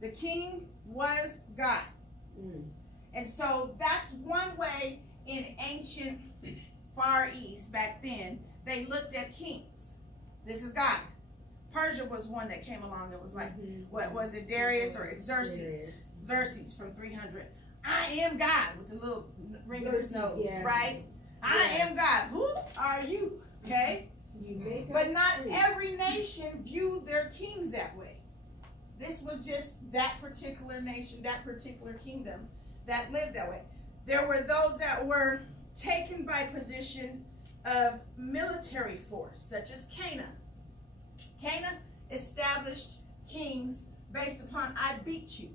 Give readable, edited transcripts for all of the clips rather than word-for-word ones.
The king was God. And so that's one way in ancient Far East back then, they looked at kings. This is God. Persia was one that came along that was like, what was it, Darius or Xerxes? Xerxes from 300. I am God with the little ring of his nose, right? I am God. Who are you? Okay? But not every nation viewed their kings that way. This was just that particular nation, that particular kingdom that lived that way. There were those that were taken by position of military force, such as Canaan. Canaan established kings based upon, I beat you.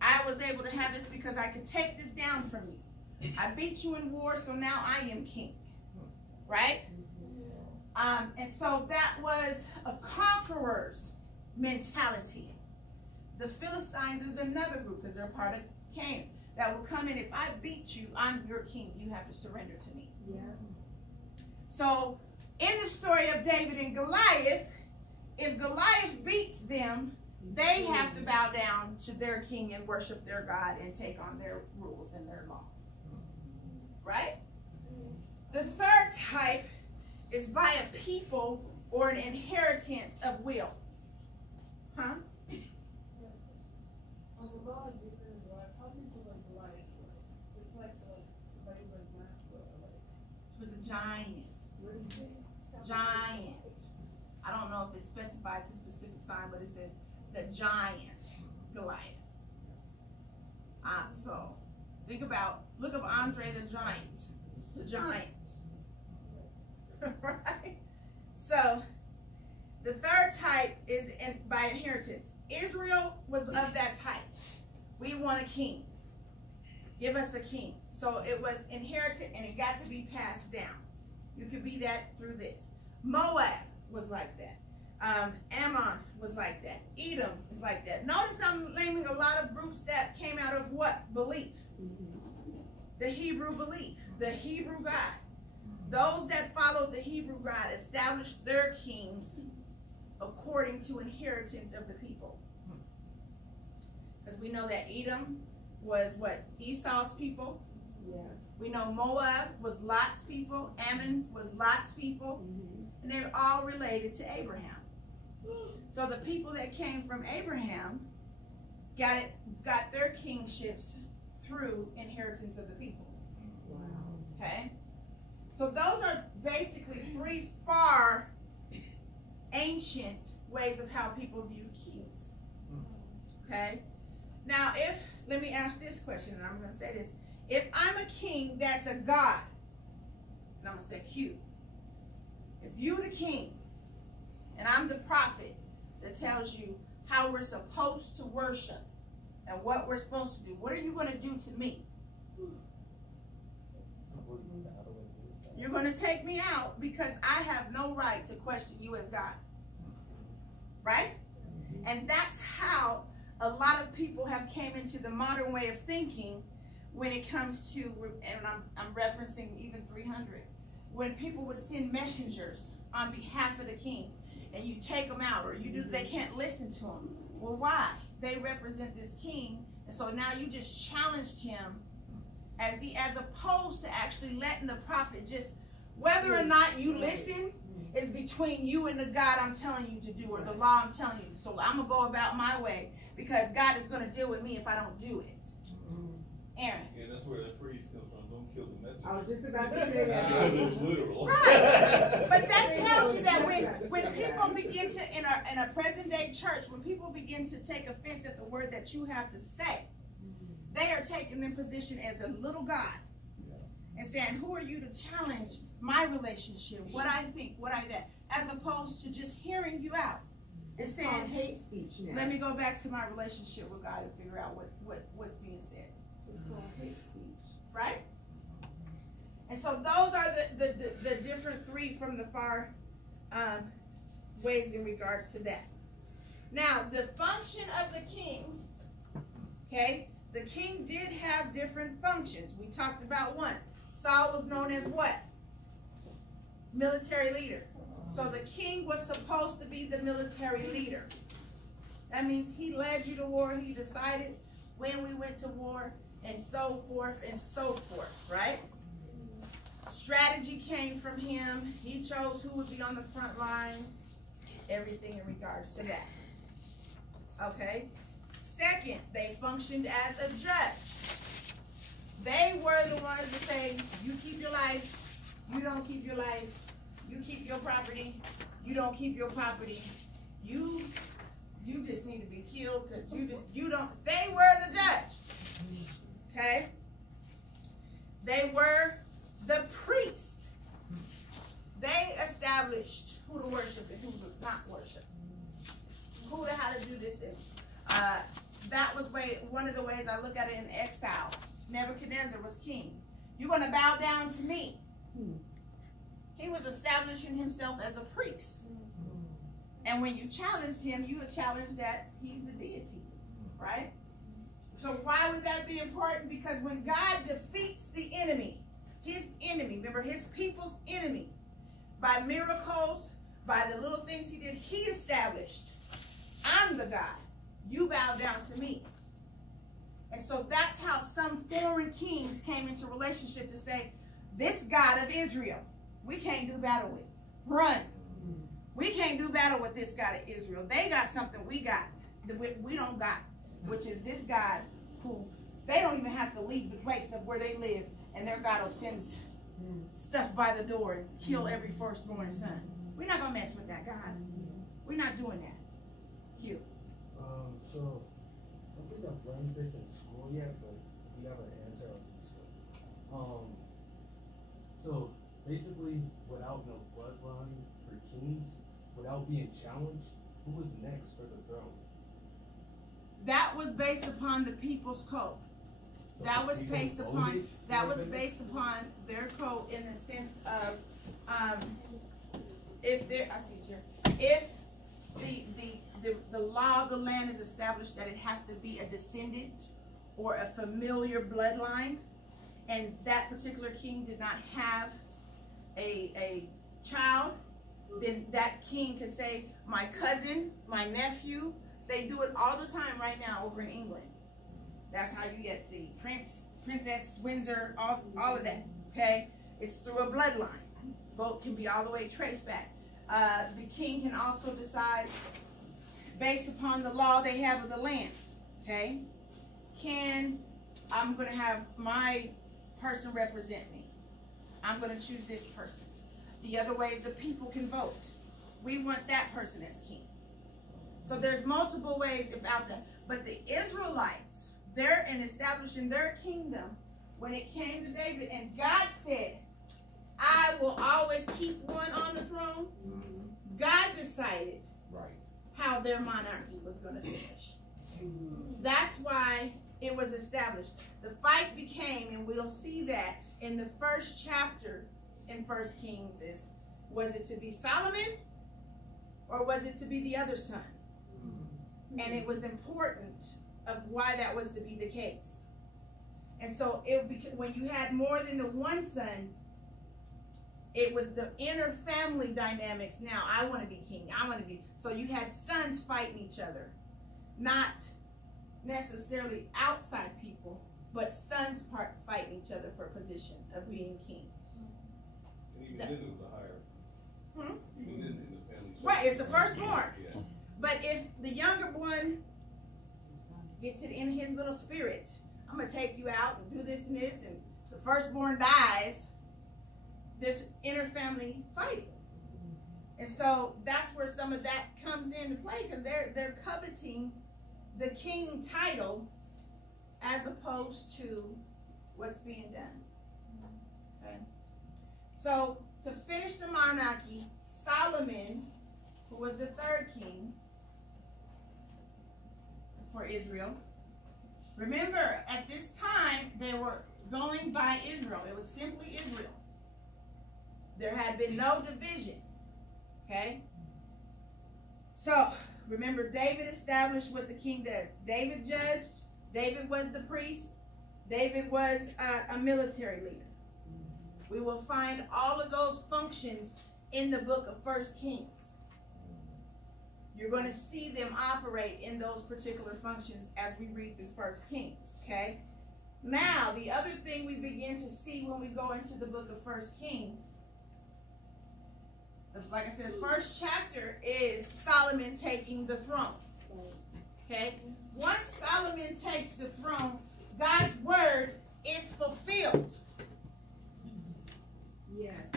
I was able to have this because I could take this down from you. I beat you in war, so now I am king. Right? And so that was a conqueror's mentality. The Philistines is another group because they're part of Canaan that will come in. If I beat you, I'm your king. You have to surrender to me. Yeah. So in the story of David and Goliath, if Goliath beats them, they have to bow down to their king and worship their God and take on their rules and their laws. Right? The third type is by a people or an inheritance of will. Huh? It was a giant. Giant. I don't know if it specifies a specific sign, but it says the giant Goliath. So think about, look up Andre the Giant. The giant. Right? So the third type is by inheritance. Israel was of that type. We want a king. Give us a king. So it was inherited and it got to be passed down. You could be that through this. Moab was like that. Ammon was like that. Edom is like that. Notice I'm naming a lot of groups that came out of what? Belief. The Hebrew belief. The Hebrew God. Those that followed the Hebrew God established their kings according to inheritance of the people. Because we know that Edom was what? Esau's people. Yeah. We know Moab was Lot's people. Ammon was Lot's people. And they're all related to Abraham. So the people that came from Abraham got their kingships through inheritance of the people. Wow. Okay? So those are basically three far ancient ways of how people view kings. Okay? Now, let me ask this question, and I'm going to say this. If I'm a king that's a god, and I'm going to say Q, if you the king, and I'm the prophet that tells you how we're supposed to worship and what we're supposed to do, what are you going to do to me? You're going to take me out because I have no right to question you as God. Right? And that's how a lot of people have came into the modern way of thinking when it comes to, and I'm referencing even 300, when people would send messengers on behalf of the king, and you take them out, or you do, they can't listen to them. Well, why? They represent this king, and so now you just challenged him as opposed to actually letting the prophet just, whether or not you listen is between you and the God I'm telling you to do, or the law I'm telling you. So I'm going to go about my way because God is going to deal with me if I don't do it. Aaron. Yeah, that's where that phrase comes from. Don't kill the messenger. I was just about to say that. Because it was literal. Right. But that tells you that when people begin to, in a present day church, when people begin to take offense at the word that you have to say, they are taking their position as a little God and saying, who are you to challenge my relationship, what I think, what I that, as opposed to just hearing you out and saying, hate speech now. Let me go back to my relationship with God and figure out what's being said. It's called hate speech. Right? And so those are the different three from the far ways in regards to that. Now, the function of the king, okay, the king did have different functions. We talked about one. Saul was known as what? Military leader. So the king was supposed to be the military leader. That means he led you to war. He decided when we went to war, and so forth and so forth, right? Strategy came from him. He chose who would be on the front line. Everything in regards to that. Okay? Second, they functioned as a judge. They were the ones to say, you keep your life, you don't keep your life, you keep your property, you don't keep your property, you just need to be killed because you don't. They were the judge. Okay? They were the priest. They established who to worship and who to not worship. Who to how to do this in. That was one of the ways I look at it in exile. Nebuchadnezzar was king. You're going to bow down to me. He was establishing himself as a priest. And when you challenged him, you would challenge that he's the deity, right? So why would that be important? Because when God defeats the enemy, his enemy, remember his people's enemy, by miracles, by the little things he did, he established, I'm the God. You bow down to me. And so that's how some foreign kings came into relationship to say, this God of Israel, we can't do battle with. Run. We can't do battle with this God of Israel. They got something we got that we don't got, which is this God who they don't even have to leave the place of where they live, and their God will send stuff by the door and kill every firstborn son. We're not going to mess with that God. We're not doing that. Cute. So, I think I've learned this in school yet, but we have an answer on this one. So, basically, without no bloodline for kings, without being challenged, who was next for the throne? That was based upon the people's code. So That was based upon their code in the sense of if the law of the land is established that it has to be a descendant or a familiar bloodline, and that particular king did not have a child, then that king could say, my cousin, my nephew. They do it all the time right now over in England. That's how you get the Princess Windsor, all of that, okay? It's through a bloodline. Both can be all the way traced back. The king can also decide, based upon the law they have of the land, okay? I'm going to have my person represent me. I'm going to choose this person. The other way is the people can vote. We want that person as king. So there's multiple ways about that. But the Israelites, they're in establishing their kingdom when it came to David. And God said, I will always keep one on the throne. God decided how their monarchy was going to finish. That's why it was established. The fight became, and we'll see that in the first chapter in 1 Kings, is, was it to be Solomon or was it to be the other son? And it was important of why that was to be the case. And so when you had more than the one son, it was the inner family dynamics. Now, I want to be king. I want to be. So you had sons fighting each other. Not necessarily outside people, but sons fighting each other for position of being king. And even then it was a higher. Even then in the family. Right, it's the firstborn. Yeah. But if the younger one gets it in his little spirit, I'm going to take you out and do this and this, and the firstborn dies, there's inner family fighting. And so that's where some of that comes into play, because they're coveting the king title as opposed to what's being done. Okay? So to finish the monarchy, Solomon, who was the third king for Israel. Remember, at this time, they were going by Israel. It was simply Israel. There had been no division. Okay? So, remember, David established what the king did. David judged. David was the priest. David was a military leader. We will find all of those functions in the book of 1 Kings. you're going to see them operate in those particular functions as we read through 1 Kings, okay? Now, the other thing we begin to see when we go into the book of 1 Kings, like I said, the first chapter is Solomon taking the throne, okay? Once Solomon takes the throne, God's word is fulfilled. Yes.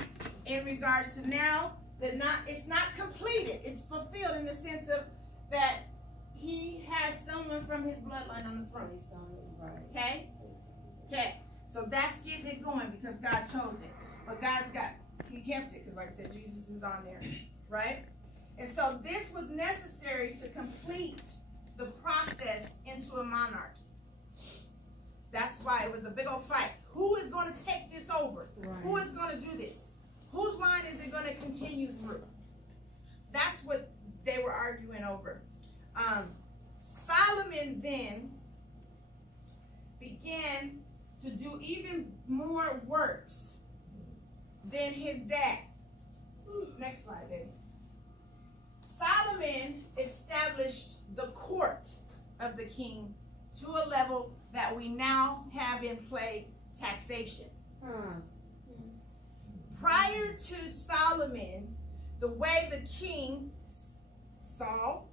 In regards to now, it's not completed. It's fulfilled in the sense of that he has someone from his bloodline on the throne. Okay? Okay. So that's getting it going because God chose it. But he kept it because like I said, Jesus is on there. Right? And so this was necessary to complete the process into a monarchy. That's why it was a big old fight. Who is going to take this over? Right. Who is going to do this? Whose line is it going to continue through? That's what they were arguing over. Solomon then began to do even more works than his dad. Next slide, baby. Solomon established the court of the king to a level that we now have in play taxation. Prior to Solomon, the way the king, Saul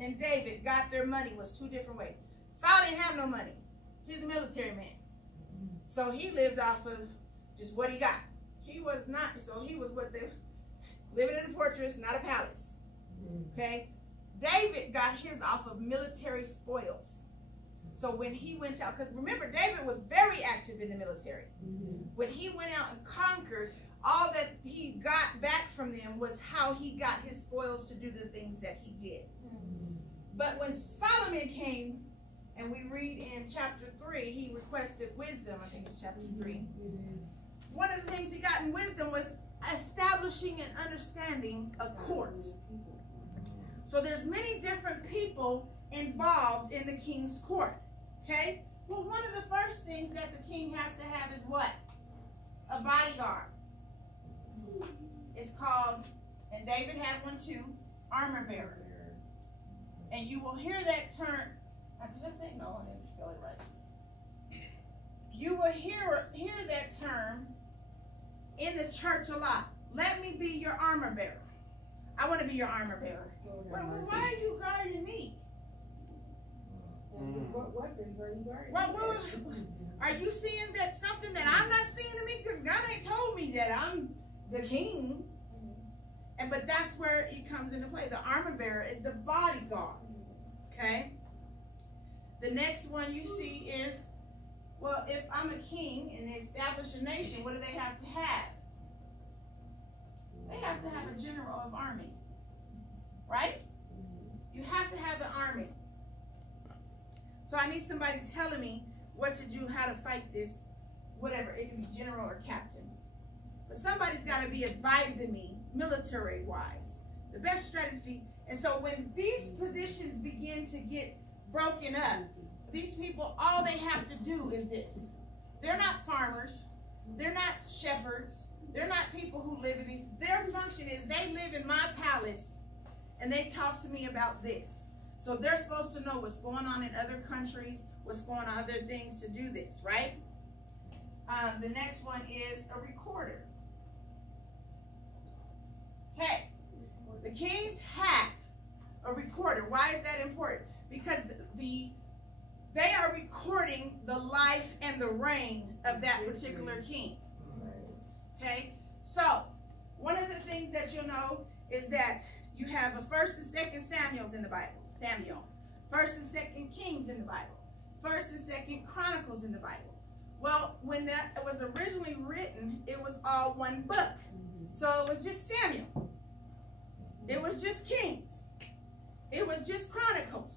and David, got their money was two different ways. Saul didn't have no money. He's a military man. So he lived off of just what he got. He was living in a fortress, not a palace. Okay? David got his off of military spoils. So when he went out, because remember, David was very active in the military. When he went out and conquered, all that he got back from them was how he got his spoils to do the things that he did. But when Solomon came, and we read in chapter 3, he requested wisdom. I think it's chapter 3. One of the things he got in wisdom was establishing and understanding a court. So there's many different people involved in the king's court. Okay? Well, one of the first things that the king has to have is what? A bodyguard. It's called, and David had one too, armor bearer. And you will hear that term. Did I say no? I didn't spell it right. You will hear that term in the church a lot. Let me be your armor bearer. I want to be your armor bearer. Well, why are you guarding me? What weapons are you guarding? Are you seeing that something that I'm not seeing in me? Because God ain't told me that I'm the king. But that's where it comes into play. The armor bearer is the bodyguard. Okay? The next one you see is, well, if I'm a king and they establish a nation, what do they have to have? They have to have a general of army. Right? You have to have an army. So I need somebody telling me what to do, how to fight this, whatever. It can be general or captain. But somebody's got to be advising me, military-wise, the best strategy. And so when these positions begin to get broken up, these people, all they have to do is this. They're not farmers. They're not shepherds. They're not people who live in these. Their function is they live in my palace, and they talk to me about this. So they're supposed to know what's going on in other countries, what's going on, other things to do this, right? The next one is a recorder. Okay. The kings have a recorder. Why is that important? Because they are recording the life and the reign of that particular king. Okay? So, one of the things that you'll know is that you have a 1st and 2nd Samuels in the Bible. Samuel. 1st and 2nd Kings in the Bible. 1st and 2nd Chronicles in the Bible. Well, when that was originally written, it was all one book. So it was just Samuel. It was just Kings. It was just Chronicles.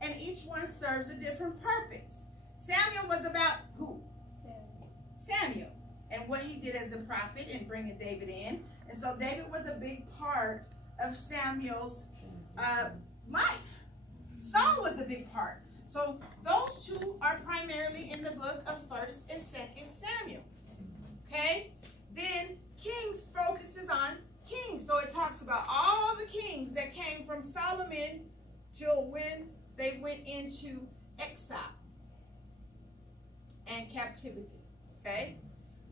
And each one serves a different purpose. Samuel was about who? Samuel. And what he did as the prophet and bringing David in. And so David was a big part of Samuel's life. Saul was a big part. So those two are primarily in the book of 1st and 2nd Samuel. Okay? Then Kings focuses on Kings. kings. So it talks about all the kings that came from Solomon till when they went into exile and captivity. Okay?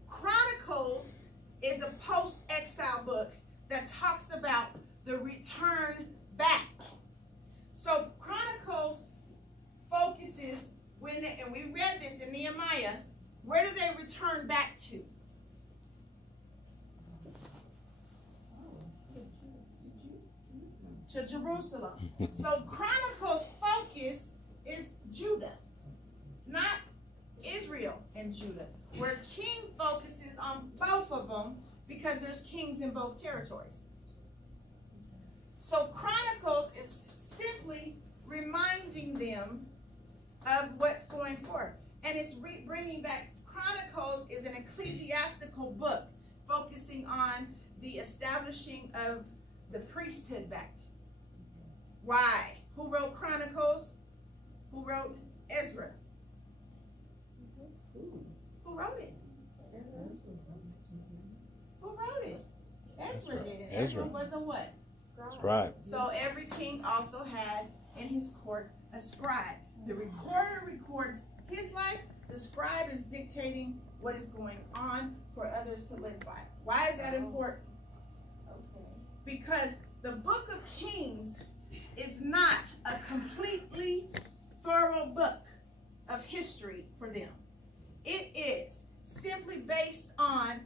Chronicles is a post-exile book that talks about the return back. So Chronicles focuses and we read this in Nehemiah, where do they return back to? To Jerusalem. So Chronicles focus is Judah, not Israel and Judah, where king focuses on both of them because there's kings in both territories. So Chronicles is simply reminding them of what's going forward. And it's bringing back, Chronicles is an ecclesiastical book focusing on the establishing of the priesthood back. Why? Who wrote Chronicles? Who wrote Ezra? Who wrote it? Who wrote it? Ezra did it. Ezra was a what? Scribe. So every king also had in his court a scribe. The recorder records his life. The scribe is dictating what is going on for others to live by. Why is that important? Okay. Because the book of Kings is not a completely thorough book of history for them. It is simply based on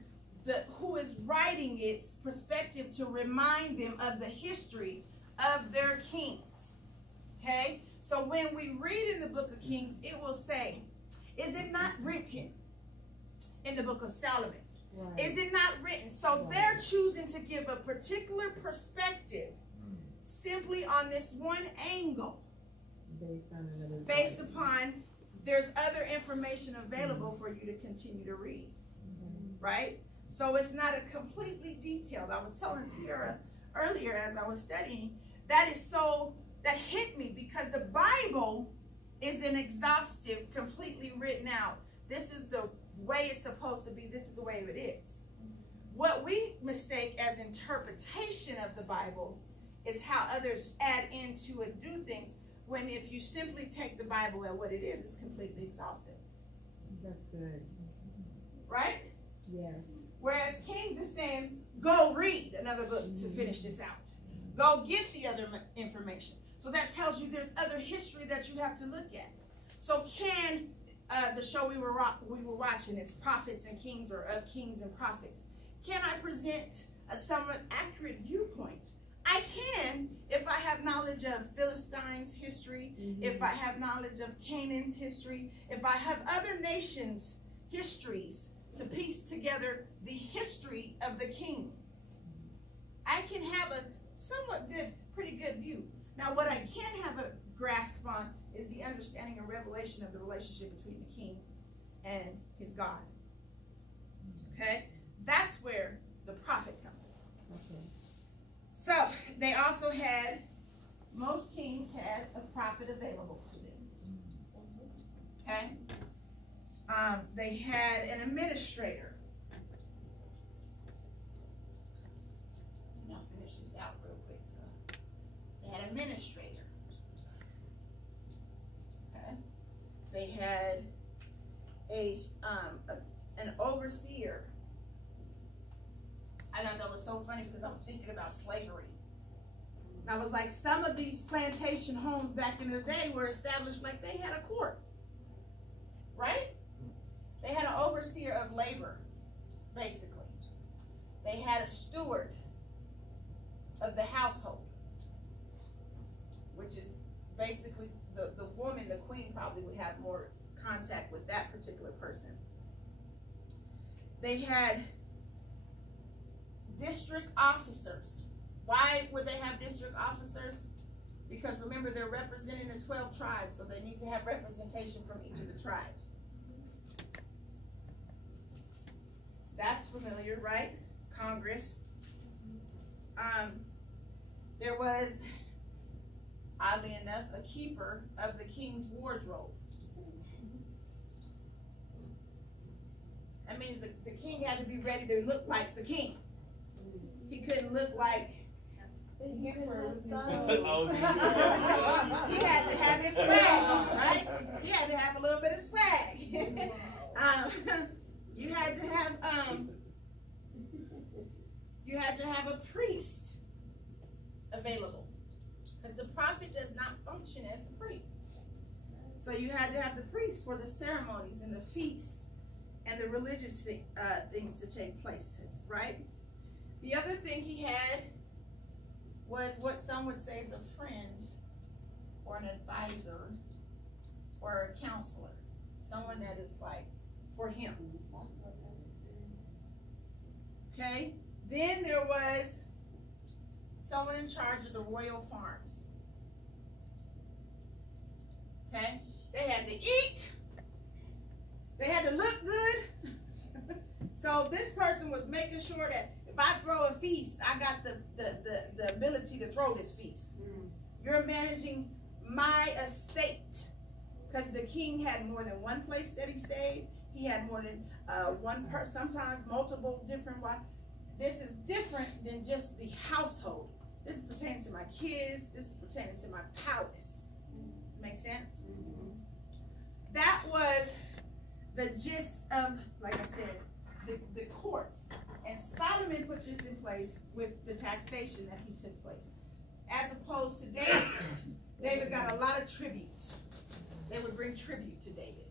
who is writing its perspective to remind them of the history of their kings. Okay? So when we read in the book of Kings, it will say, is it not written in the book of Solomon? Right. Is it not written? So they're choosing to give a particular perspective simply on this one angle based upon there's other information available for you to continue to read. Right? So it's not a completely detailed. I was telling Tiara earlier as I was studying, that hit me because the Bible isn't exhaustive, completely written out. This is the way it's supposed to be. This is the way it is. What we mistake as interpretation of the Bible is how others add into and do things, when if you simply take the Bible at what it is, it's completely exhaustive. That's good. Right? Yes. Whereas Kings is saying, go read another book to finish this out. Go get the other information. So that tells you there's other history that you have to look at. So can the show we were watching is Prophets and Kings, or of Kings and Prophets. Can I present a somewhat accurate viewpoint? I can if I have knowledge of Philistines' history, if I have knowledge of Canaan's history, if I have other nations' histories to piece together the history of the king. I can have a somewhat good, pretty good view. Now, what I can't have a grasp on is the understanding and revelation of the relationship between the king and his God. Okay? That's where the prophet comes in. Okay. So, they also had, most kings had a prophet available to them. Okay? They had an administrator. I'll finish this out real quick. So they had an administrator. Okay. They had an overseer. I don't know, it was so funny because I was thinking about slavery. And I was like, some of these plantation homes back in the day were established like they had a court. Right? They had an overseer of labor, basically. They had a steward of the household, which is basically the woman, the queen, probably would have more contact with that particular person. They had district officers. Why would they have district officers? Because remember, they're representing the 12 tribes, so they need to have representation from each of the tribes. That's familiar, right? Congress. There was, oddly enough, a keeper of the king's wardrobe. That means the king had to be ready to look like the king. He couldn't look like You can have he styles. had to have his swag on, right? He had to have a little bit of swag. You had to have a priest available, because the prophet does not function as the priest. So you had to have the priest for the ceremonies and the feasts and the religious things to take place, right? The other thing he had was what some would say is a friend or an advisor or a counselor, someone that is like for him. Okay, then there was someone in charge of the royal farms. Okay, they had to eat, they had to look good. So this person was making sure that if I throw a feast, I got the ability to throw this feast. You're managing my estate, because the king had more than one place that he stayed. He had more than one person, sometimes multiple different wives. This is different than just the household. This is pertaining to my kids. This is pertaining to my palace. Does it make sense? That was the gist of, like I said, the court. And Solomon put this in place with the taxation that he took place. As opposed to David. David got a lot of tributes. They would bring tribute to David.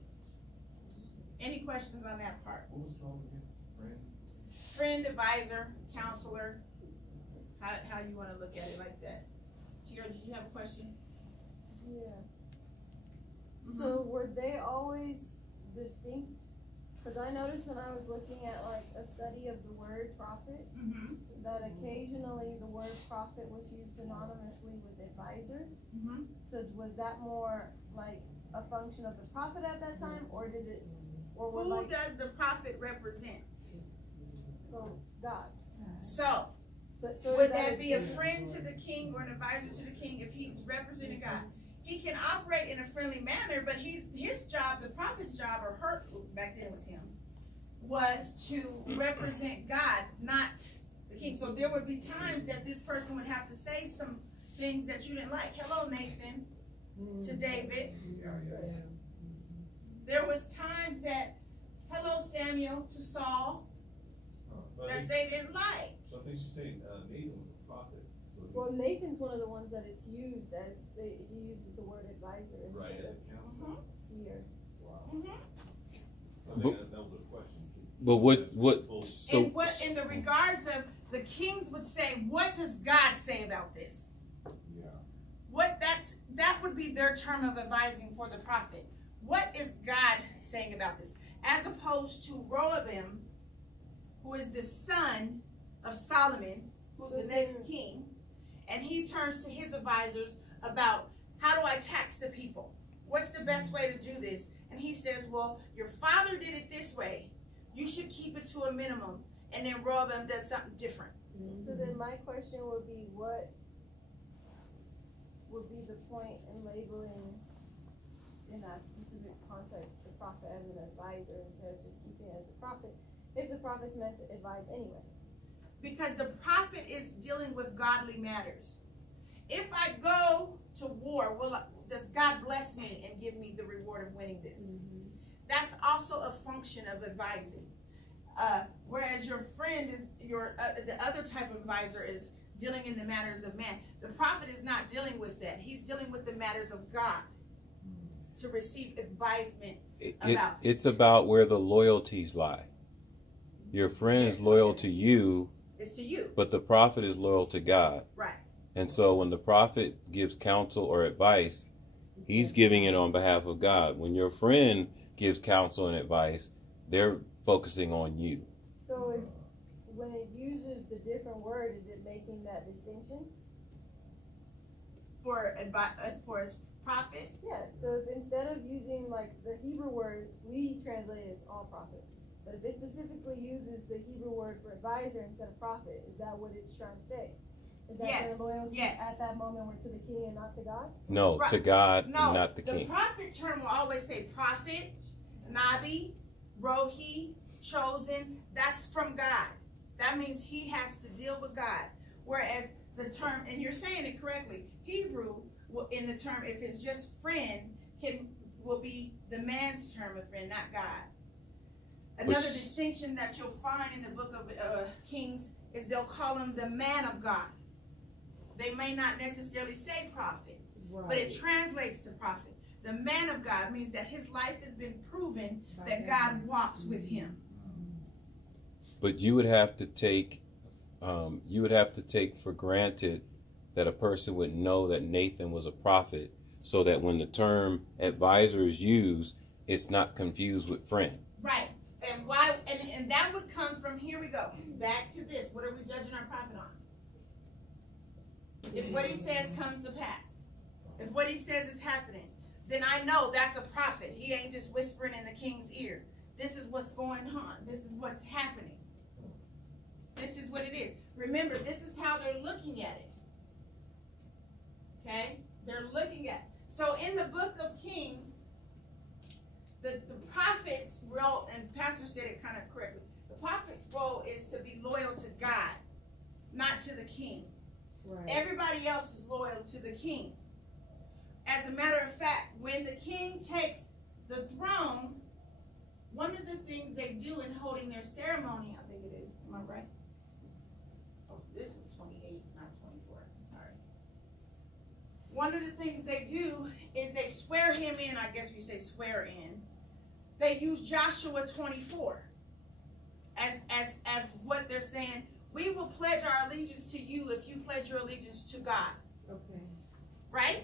Any questions on that part? What was wrong with friend? Friend, advisor, counselor. How you want to look at it like that? Tierra, did you have a question? Yeah. Mm-hmm. So were they always distinct? Because I noticed when I was looking at like a study of the word prophet, that occasionally the word prophet was used synonymously with advisor. So was that more like a function of the prophet at that time, or did it, or Who like, does the prophet represent? oh, God? So, But so would that be a friend to the king or an advisor to the king if he's representing God? He can operate in a friendly manner, but his job, the prophet's job, or her, back then it was him, was to represent God, not the king. So there would be times that this person would have to say some things that you didn't like. Hello, Nathan, to David. There was times that, hello, Samuel, to Saul, that they didn't like. So I think she's saying Nathan was a prophet. So Well, Nathan's one of the ones that it's used as, he uses the word advisor right, instead as of a counselor. seer. Wow. Mhm. I think that was a question. But what so And what in the regards of the kings would say, what does God say about this? Yeah. What that would be their term of advising for the prophet. What is God saying about this? As opposed to Rehoboam, who is the son of Solomon, who's the next king, and he turns to his advisors about, how do I tax the people? What's the best way to do this? And he says, well, your father did it this way. You should keep it to a minimum. And then Rehoboam does something different. So then my question would be, what would be the point in labeling, in that specific context, the prophet as an advisor instead of just keeping it as a prophet, if the prophet's meant to advise anyway? Because the prophet is dealing with godly matters. If I go to war, does God bless me and give me the reward of winning this? That's also a function of advising. Whereas your friend is the other type of advisor is dealing in the matters of man. The prophet is not dealing with that. He's dealing with the matters of God to receive advisement about. It's about where the loyalties lie. Your friend is loyal to you. It's to you. But the prophet is loyal to God. Right. And so when the prophet gives counsel or advice, he's giving it on behalf of God. When your friend gives counsel and advice, they're focusing on you. So when it uses the different word, is it making that distinction? For his prophet? Yeah, so if instead of using like the Hebrew word, we translate it as all prophet. But if it specifically uses the Hebrew word for advisor instead of prophet, is that what it's trying to say? Is that Yes. their loyalty Yes. at that moment were to the king and not to God? No, Right. to God, No, and not the king. The prophet term will always say prophet, Nabi, Rohi, chosen. That's from God. That means he has to deal with God. Whereas the term, and you're saying it correctly, Hebrew, in the term, if it's just friend, will be the man's term of friend, not God. Another distinction that you'll find in the book of Kings is they'll call him the man of God. They may not necessarily say prophet, but it translates to prophet. The man of God means that his life has been proven that God walks with him. But you would have to take for granted that a person would know that Nathan was a prophet, so that when the term advisor is used, it's not confused with friend. Right. And why? And that would come from, here we go, back to this. What are we judging our prophet on? If what he says comes to pass, if what he says is happening, then I know that's a prophet. He ain't just whispering in the king's ear. This is what's going on. This is what's happening. This is what it is. Remember, this is how they're looking at it. Okay? They're looking at it. So in the book of Kings, the prophet's role, and Pastor said it kind of correctly, the prophet's role is to be loyal to God, not to the king. Right. Everybody else is loyal to the king. As a matter of fact, when the king takes the throne, one of the things they do in holding their ceremony, I think it is, am I right? Oh, this was 28, not 24, sorry. One of the things they do is they swear him in, I guess we say swear in. They use Joshua 24 as what they're saying. We will pledge our allegiance to you if you pledge your allegiance to God. Okay. Right?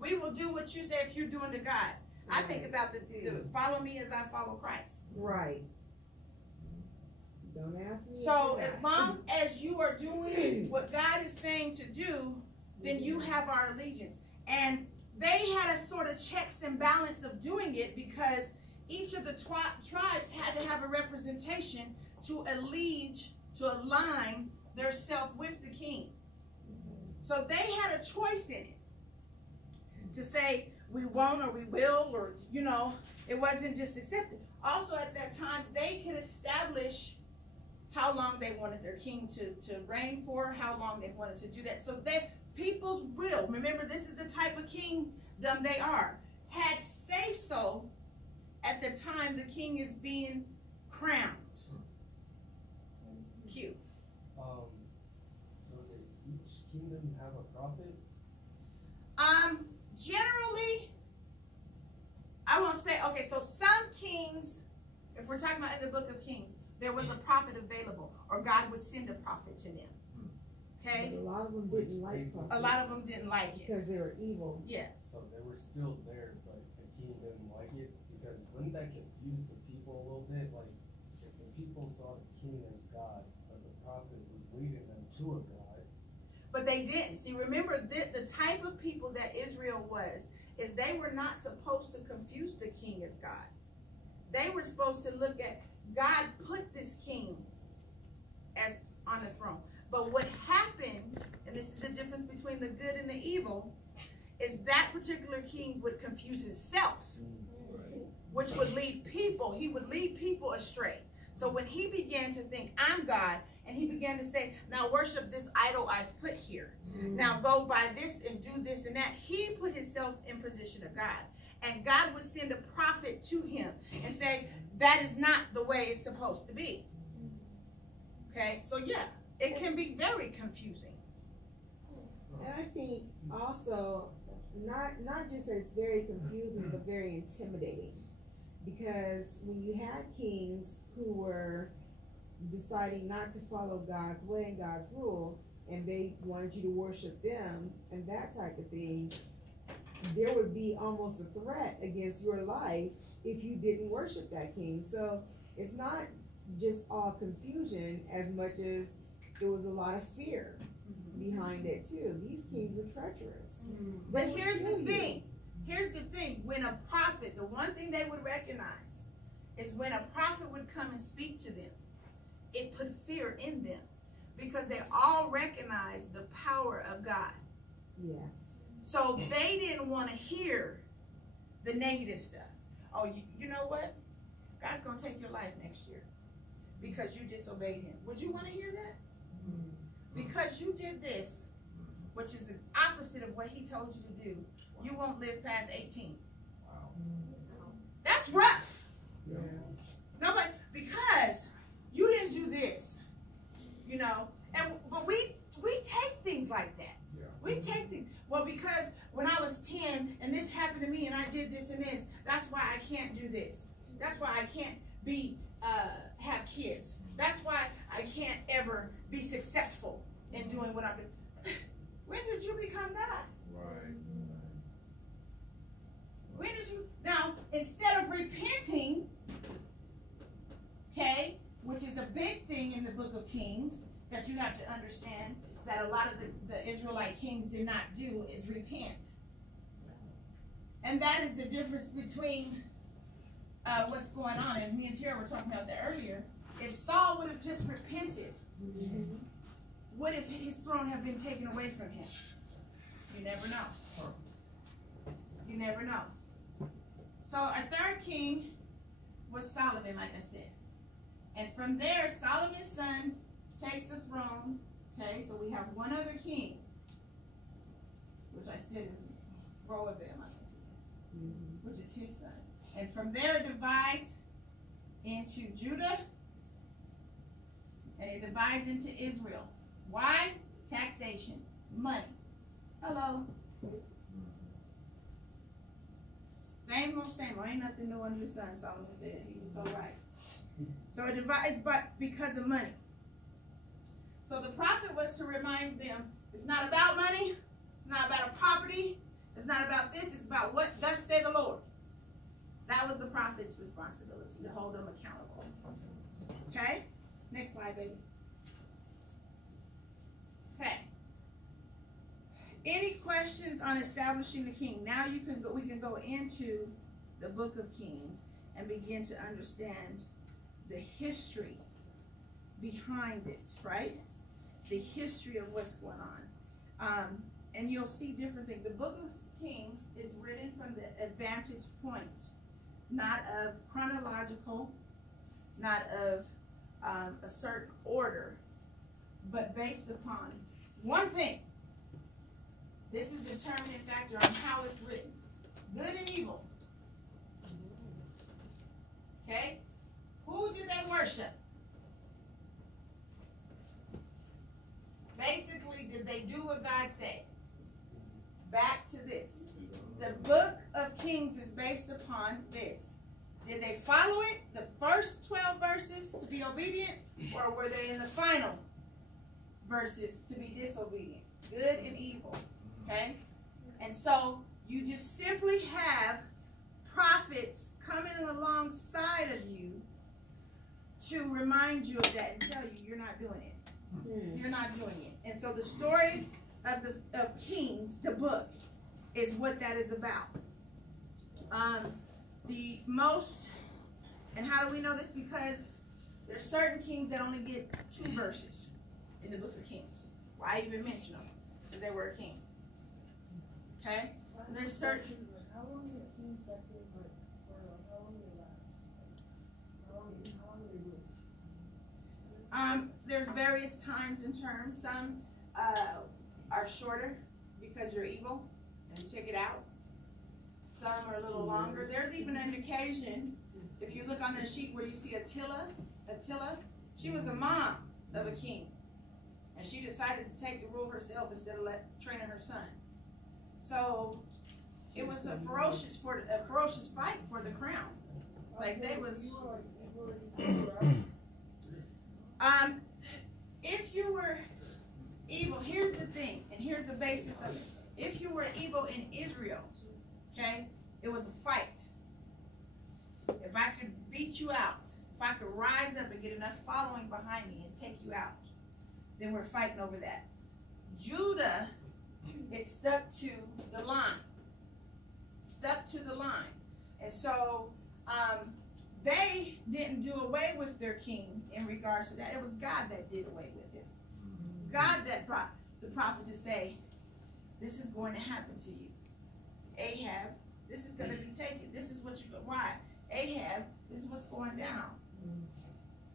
We will do what you say if you're doing to God. Right. I think about the follow me as I follow Christ. Right. Don't ask me. So as long as you are doing what God is saying to do, then you have our allegiance. And they had a sort of checks and balance of doing it because each of the tribes had to have a representation to align their self with the king. So they had a choice in it to say we won't or we will, or it wasn't just accepted. Also at that time they could establish how long they wanted their king to reign for, how long they wanted to do that. So that people's will, remember this is the type of kingdom they are, had say so at the time the king is being crowned. Q. So did each kingdom have a prophet? Generally, I won't say, okay, so some kings, if we're talking about in the book of Kings, there was a prophet available, or God would send a prophet to them. Okay? But a lot of them didn't like prophets. A lot of them didn't like it. Because they were evil. Yes. So they were still there, but the king didn't like it, because wouldn't that confuse the people a little bit? Like, if the people saw the king as God, but the prophet was leading them to a God. But they didn't. See, remember, the type of people that Israel was, is they were not supposed to confuse the king as God. They were supposed to look at, God put this king as on the throne. But what happened, and this is the difference between the good and the evil, is that particular king would confuse himself, which would lead people. He would lead people astray. So when he began to think, I'm God, and he began to say, now worship this idol I've put here. Now go by this and do this and that. He put himself in position of God. And God would send a prophet to him and say, that is not the way it's supposed to be. Okay, so yeah, it can be very confusing. And I think also, not just that it's very confusing, but very intimidating. Because when you had kings who were deciding not to follow God's way and God's rule, and they wanted you to worship them and that type of thing, there would be almost a threat against your life if you didn't worship that king. So it's not just all confusion as much as there was a lot of fear behind it too. These kings were treacherous. But here's the thing. Here's the thing. When a prophet, the one thing they would recognize is when a prophet would come and speak to them, it put fear in them because they all recognized the power of God. Yes. So they didn't want to hear the negative stuff. Oh, you know what? God's going to take your life next year. because you disobeyed him. Would you want to hear that? Because you did this, which is the opposite of what he told you to do, you won't live past 18. Wow. That's rough. Yeah. No, but because you didn't do this, you know, but we take things like that. Yeah. We take things. Well, because when I was 10 and this happened to me and I did this and this, that's why I can't do this. That's why I can't have kids. That's why I can't ever be successful in doing what I'm doing. When did you become God? Right. When did you? Now, instead of repenting, okay, which is a big thing in the book of Kings that you have to understand that a lot of the Israelite kings did not do is repent. And that is the difference between what's going on. And me and Tara were talking about that earlier. If Saul would have just repented, what if his throne had been taken away from him? You never know. You never know. So our third king was Solomon, like I said. And from there, Solomon's son takes the throne. Okay, so we have one other king, which I said is Rehoboam, which is his son. And from there it divides into Judah, and it divides into Israel. Why? Taxation, money. Hello. Same old, same old. Ain't nothing new under the sun, Solomon said. He was so right. So it divides, but because of money. So the prophet was to remind them, it's not about money, it's not about a property, it's not about this, it's about what thus say the Lord. That was the prophet's responsibility, to hold them accountable. Okay? Next slide, baby. Okay. Any questions on establishing the king? Now we can go into the book of Kings and begin to understand the history behind it, right? The history of what's going on. And you'll see different things. The book of Kings is written from the advantage point, not of chronological, not of a certain order, but based upon one thing. This is the determining factor on how it's written. Good and evil. Okay? Who did they worship? Basically, did they do what God said? Back to this. The book of Kings is based upon this. Did they follow it, the first 12 verses, to be obedient? Or were they in the final verses to be disobedient? Good and evil. Okay? And so, you just simply have prophets coming alongside of you to remind you of that and tell you you're not doing it. You're not doing it. And so the story of Kings, the book, is what that is about. The most, and how do we know this? Because there's certain kings that only get 2 verses in the book of Kings. Why even mention them? Because they were a king. Okay? And there's certain. How long did kings that they were? How long did they last? How long did they live? There's various times and terms. Some are shorter because you're evil and check it out. Some are a little longer. There's even an occasion, if you look on the sheet where you see Attila, she was a mom of a king. And she decided to take the rule herself instead of training her son. So it was a ferocious fight for the crown. Like they was. If you were evil, here's the thing, and here's the basis of it. If you were evil in Israel, okay, it was a fight. If I could beat you out, if I could rise up and get enough following behind me and take you out, then we're fighting over that. Judah, it stuck to the line. Stuck to the line. And so they didn't do away with their king in regards to that. It was God that did away with it. God that brought the prophet to say, this is going to happen to you. Ahab, this is going to be taken. This is what you go. Why? Ahab, this is what's going down.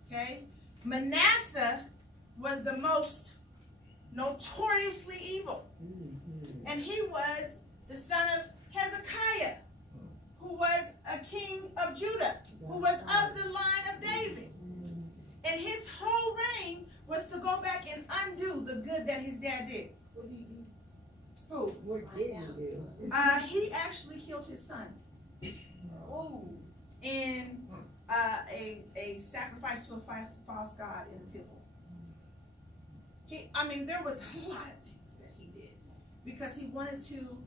Okay? Manasseh was the most notoriously evil. And he was the son of Hezekiah, who was a king of Judah, who was of the line of David. And his whole reign was to go back and undo the good that his dad did. What do you do? Who? What did he do? He actually killed his son. Oh. In a sacrifice to a false god in the temple. There was a lot of things that he did because he wanted to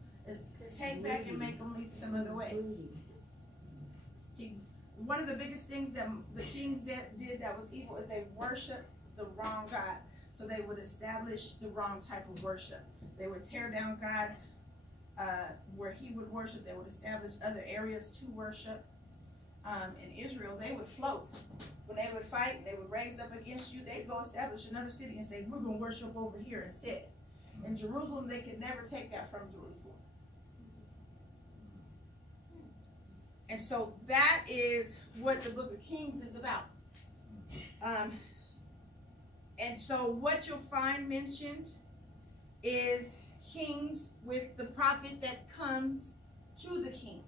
take back and make them lead some other way. One of the biggest things that the kings did that was evil is they worshiped the wrong God. So they would establish the wrong type of worship. They would tear down gods where he would worship. They would establish other areas to worship. In Israel, they would float. When they would fight, they would raise up against you. They'd go establish another city and say, we're going to worship over here instead. In Jerusalem, they could never take that from Jerusalem. And so that is what the book of Kings is about. And so what you'll find mentioned is kings with the prophet that comes to the king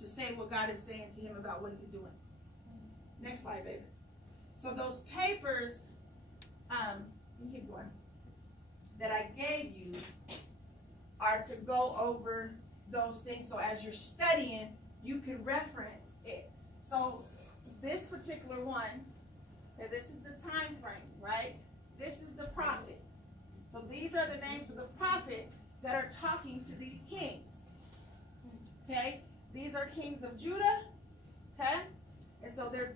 to say what God is saying to him about what he's doing. Next slide, baby. So those papers, you keep going, that I gave you are to go over those things. So as you're studying, you can reference it. So this particular one, this is the time frame, right? This is the prophet. So these are the names of the prophet that are talking to these kings. Okay? These are kings of Judah. Okay? And so they're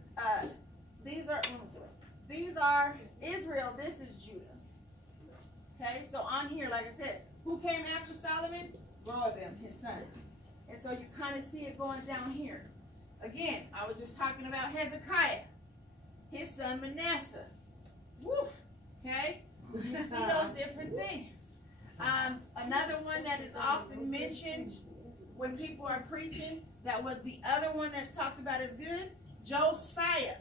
these are Israel, this is Judah. Okay? So on here, like I said, who came after Solomon? Rehoboam, his son. And so you kind of see it going down here. Again, I was just talking about Hezekiah, his son Manasseh. Woof. Okay? You see those different things. Another one that is often mentioned when people are preaching, that was the other one that's talked about as good, Josiah.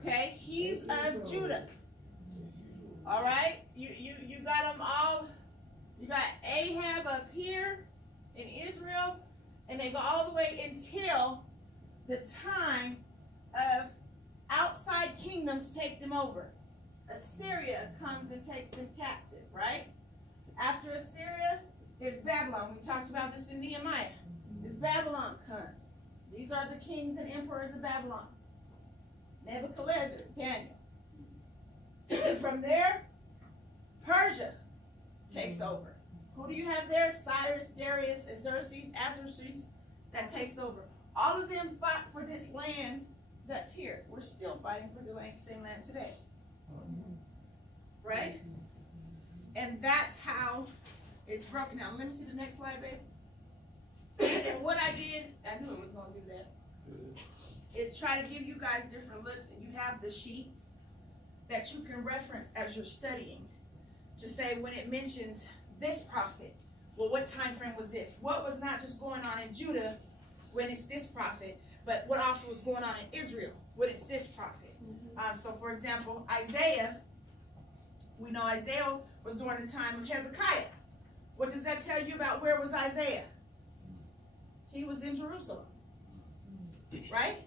Okay? He's of Judah. All right? You got them all. You got Ahab up here in Israel, and they go all the way until the time of outside kingdoms take them over. Assyria comes and takes them captive, right? After Assyria is Babylon. We talked about this in Nehemiah. As Babylon comes. These are the kings and emperors of Babylon. Nebuchadnezzar, Daniel. From there, Persia takes over. Who do you have there? Cyrus, Darius, Xerxes, that takes over. All of them fought for this land that's here. We're still fighting for the same land today. Right? And that's how it's broken down. Let me see the next slide, babe. And what I did, I knew it was going to do that, is try to give you guys different looks, and you have the sheets that you can reference as you're studying to say when it mentions this prophet, well, what time frame was this? What was not just going on in Judah when it's this prophet, but what also was going on in Israel when it's this prophet? So, for example, Isaiah, we know Isaiah was during the time of Hezekiah. What does that tell you about where was Isaiah? He was in Jerusalem, right?